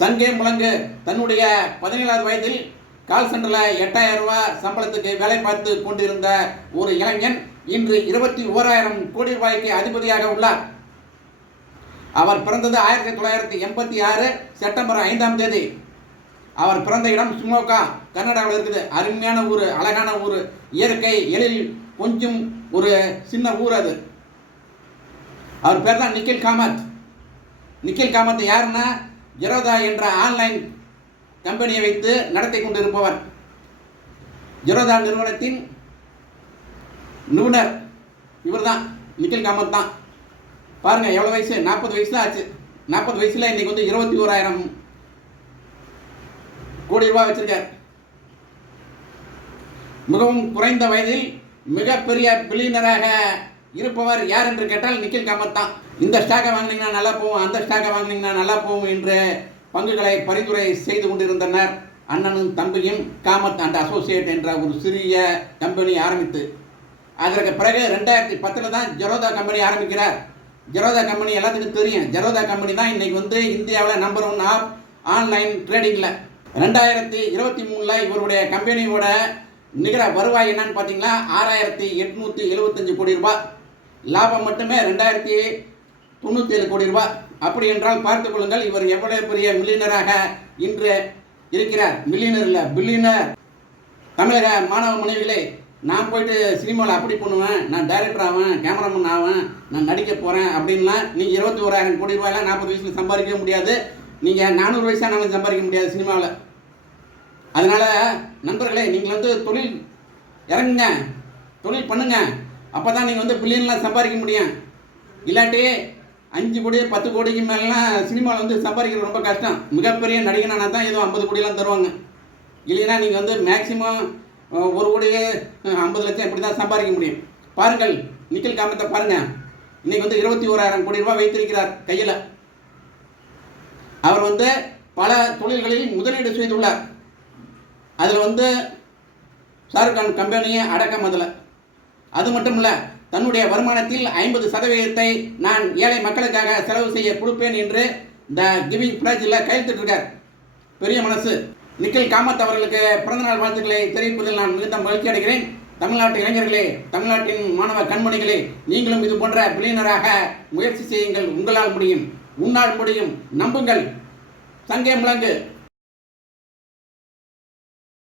சங்கே முழங்கு தன்னுடைய 17வது வயதில் கால் சென்டரில் 8000 ரூபாய் சம்பளத்துக்கு வேலை பார்த்து கொண்டிருந்த ஒரு இளைஞன் இன்று 21,000 கோடி ரூபாய்க்கு அதிபதியாக உள்ளார். அவர் பிறந்தது 1986 செப்டம்பர் 5ஆம் தேதி. அவர் பிறந்த இடம் ஷிமோகா, கர்நாடகாவில் இருக்குது. அருமையான ஊர், அழகான ஊர், இயற்கை எழில் கொஞ்சம் ஒரு சின்ன ஊர் அது. அவர் பேர் தான் நிக்கில் காமத். நிக்கில் காமத் யாருன்னா ஜெரோதா என்ற ஆன்லைன் கம்பெனியை வைத்து நடத்தி கொண்டிருப்பவர். ஜெரோதா நிறுவனத்தின் நிபுணர் இவர் தான், நிக்கில் காமத் தான். பாருங்கள் எவ்வளோ வயசு, 40 வயசு தான் ஆச்சு. 40 வயசில் இன்றைக்கி வந்து 21,000 கோடி ரூபாய் வச்சிருக்கார். மிகவும் குறைந்த வயதில் மிகப்பெரிய பில்லியனராக இருப்பவர் யார் என்று கேட்டால் நிக்கில் காமத் தான். இந்த ஸ்டாக்கை வாங்கினீங்கன்னா நல்லா போகும், அந்த ஸ்டாக்கை வாங்கினீங்கன்னா நல்லா போகும் என்று பங்குகளை பரிந்துரை செய்து கொண்டிருந்தனர். அண்ணனும் தம்பியும் காமத் அண்ட் அசோசியேட் என்ற ஒரு சிறிய கம்பெனி ஆரம்பித்து, அதற்கு பிறகு 2010 தான் ஜெரோதா கம்பெனி ஆரம்பிக்கிறார். ஜெரோதா கம்பெனி எல்லாத்துக்கும் தெரியும். ஜெரோதா கம்பெனி தான் இன்னைக்கு வந்து இந்தியாவில் நம்பர் 1 ஆஃப் ஆன்லைன் ட்ரேடிங்கில். 2023 இவருடைய கம்பெனியோட நிகர வருவாய் என்னன்னு பார்த்தீங்கன்னா 6,875 கோடி ரூபாய். லாபம் மட்டுமே 2,097 கோடி ரூபாய். அப்படி என்றால் பார்த்துக் கொள்ளுங்கள் இவர் எவ்வளவு பெரிய மில்லியனராக இன்று இருக்கிறார். மில்லியனர் இல்லை, பில்லியனர். தமிழக மாணவ மனைவிகளே, நான் போயிட்டு சினிமாவில் அப்படி பண்ணுவேன், நான் டைரக்டர் ஆவேன், கேமராமேன் ஆவேன், நான் நடிக்க போகிறேன் அப்படின்லாம் நீங்கள் 21,000 கோடி ரூபாயெல்லாம் 40 வயசில் சம்பாதிக்கவே முடியாது. நீங்கள் 400 வயசானாலும் சம்பாதிக்க முடியாது சினிமாவில். அதனால் நண்பர்களே, நீங்கள் வந்து தொழில் இறங்குங்க, தொழில் பண்ணுங்க. அப்போ தான் நீங்கள் வந்து பில்லியன்லாம் சம்பாதிக்க முடியும். இல்லாட்டி 5 கோடி 10 கோடிக்கு மேலாம் சினிமாவில் வந்து சம்பாதிக்கிறது ரொம்ப கஷ்டம். மிகப்பெரிய நடிகனானா தான் ஏதோ 50 கோடிலாம் தருவாங்க. இல்லைன்னா நீங்கள் வந்து மேக்சிமம் 1 கோடியே 50 லட்சம் இப்படி தான் சம்பாதிக்க முடியும். பாருங்கள், நிக்கில் காமத்தை பாருங்கள். இன்றைக்கி வந்து 21,000 கோடி ரூபாய் வைத்திருக்கிறார் கையில். அவர் வந்து பல தொழில்களில் முதலீடு செய்துள்ளார். அதில் வந்து ஷாருக் கான் கம்பெனியை அடக்கம். அது மட்டும் இல்லை, தன்னுடைய வருமானத்தில் 50% நான் ஏழை மக்களுக்காக செலவு செய்ய கொடுப்பேன் என்று இந்த கிவிங் பிளட்ஜில் கையெழுத்திட்டிருக்கார். பெரிய மனசு. நிக்கில் காமத் அவர்களுக்கு பிறந்தநாள் வாழ்த்துக்களை தெரிவிப்பதில் நான் மிகுந்த மகிழ்ச்சி அடைகிறேன். தமிழ்நாட்டு இளைஞர்களே, தமிழ்நாட்டின் மாணவ கண்மணிகளே, நீங்களும் இது போன்ற பில்லியனராக முயற்சி செய்யுங்கள். உங்களால் முடியும், உன்னால் முடியும். நம்புங்கள். சங்கே முழங்கு.